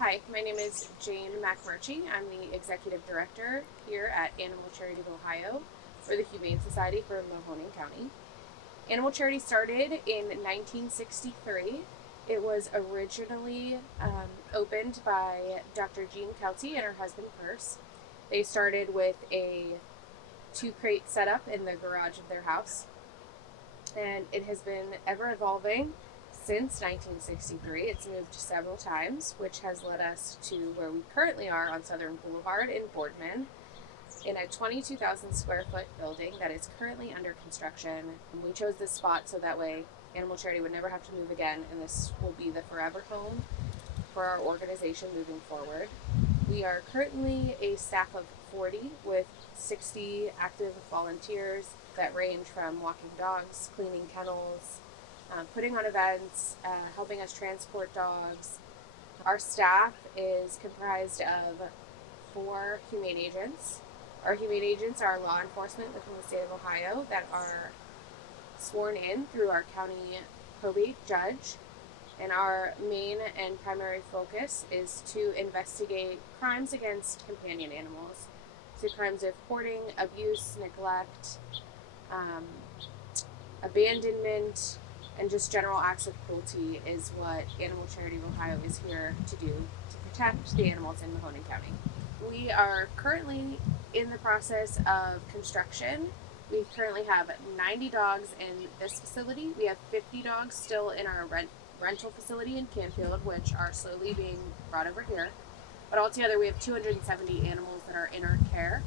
Hi, my name is Jane McMurchie. I'm the Executive Director here at Animal Charity of Ohio for the Humane Society for Mahoning County. Animal Charity started in 1963. It was originally opened by Dr. Jean Kelty and her husband Perce. They started with a two crate setup in the garage of their house, and it has been ever evolving since 1963. It's moved several times, which has led us to where we currently are on Southern Boulevard in Boardman, in a 22,000 square foot building that is currently under construction. And we chose this spot so that way Animal Charity would never have to move again, and this will be the forever home for our organization moving forward. We are currently a staff of 40 with 60 active volunteers that range from walking dogs, cleaning kennels, putting on events, helping us transport dogs. Our staff is comprised of 4 humane agents. Our humane agents are law enforcement within the state of Ohio that are sworn in through our county probate judge. And our main and primary focus is to investigate crimes against companion animals. So crimes of hoarding, abuse, neglect, um, abandonment, and just general acts of cruelty is what Animal Charity of Ohio is here to do to protect the animals in Mahoning County. We are currently in the process of construction. We currently have 90 dogs in this facility. We have 50 dogs still in our rental facility in Canfield, which are slowly being brought over here. But altogether, we have 270 animals that are in our care.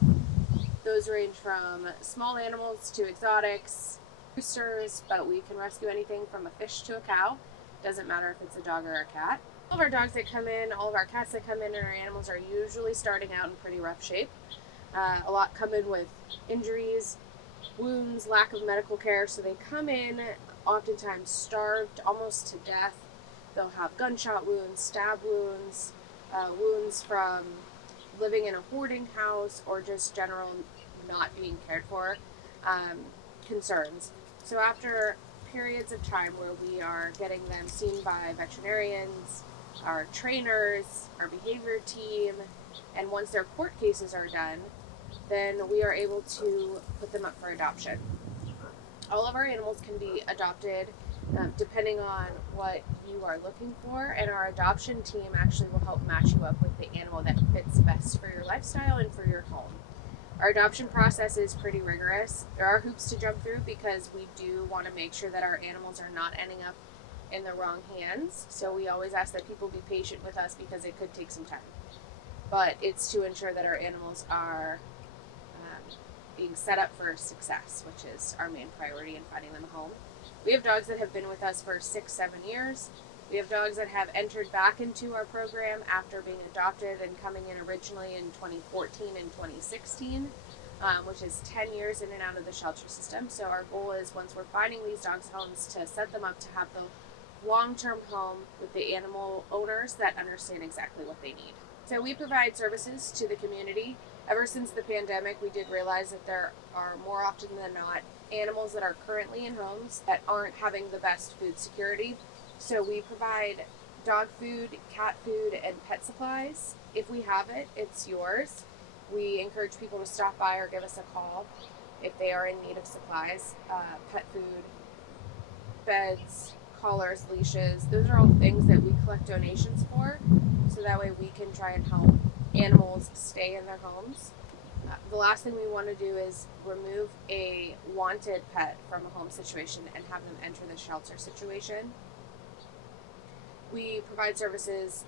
Those range from small animals to exotics, roosters, but we can rescue anything from a fish to a cow. Doesn't matter if it's a dog or a cat. All of our dogs that come in, all of our cats that come in, and our animals are usually starting out in pretty rough shape. A lot come in with injuries, wounds, lack of medical care, so they come in oftentimes starved almost to death. They'll have gunshot wounds, stab wounds, wounds from living in a hoarding house, or just general not being cared for concerns. So after periods of time where we are getting them seen by veterinarians, our trainers, our behavior team, and once their court cases are done, then we are able to put them up for adoption. All of our animals can be adopted depending on what you are looking for, and our adoption team actually will help match you up with the animal that fits best for your lifestyle and for your home. Our adoption process is pretty rigorous. There are hoops to jump through because we do want to make sure that our animals are not ending up in the wrong hands. So we always ask that people be patient with us because it could take some time. But it's to ensure that our animals are being set up for success, which is our main priority in finding them a home. We have dogs that have been with us for 6-7 years. We have dogs that have entered back into our program after being adopted and coming in originally in 2014 and 2016, which is 10 years in and out of the shelter system. So our goal is, once we're finding these dogs homes, to set them up to have the long-term home with the animal owners that understand exactly what they need. So we provide services to the community. Ever since the pandemic, we did realize that there are, more often than not, animals that are currently in homes that aren't having the best food security. So we provide dog food, cat food, and pet supplies. If we have it, it's yours. We encourage people to stop by or give us a call if they are in need of supplies. Pet food, beds, collars, leashes, those are all things that we collect donations for, so that way we can try and help animals stay in their homes. The last thing we want to do is remove a wanted pet from a home situation and have them enter the shelter situation. We provide services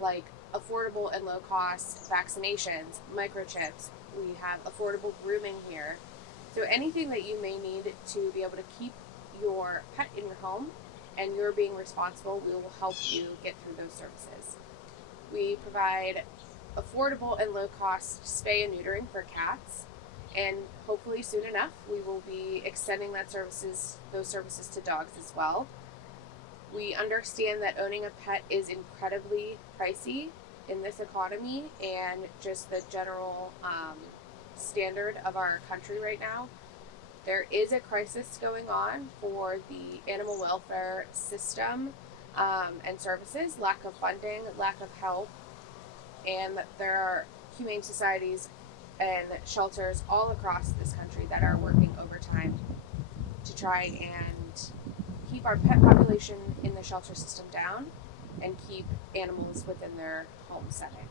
like affordable and low cost vaccinations, microchips. We have affordable grooming here. So anything that you may need to be able to keep your pet in your home and you're being responsible, we will help you get through those services. We provide affordable and low cost spay and neutering for cats, and hopefully soon enough we will be extending those services to dogs as well. We understand that owning a pet is incredibly pricey in this economy and just the general standard of our country right now. There is a crisis going on for the animal welfare system and services, lack of funding, lack of help, and there are humane societies and shelters all across this country that are working overtime to try and keep our pet population in the shelter system down and keep animals within their home setting.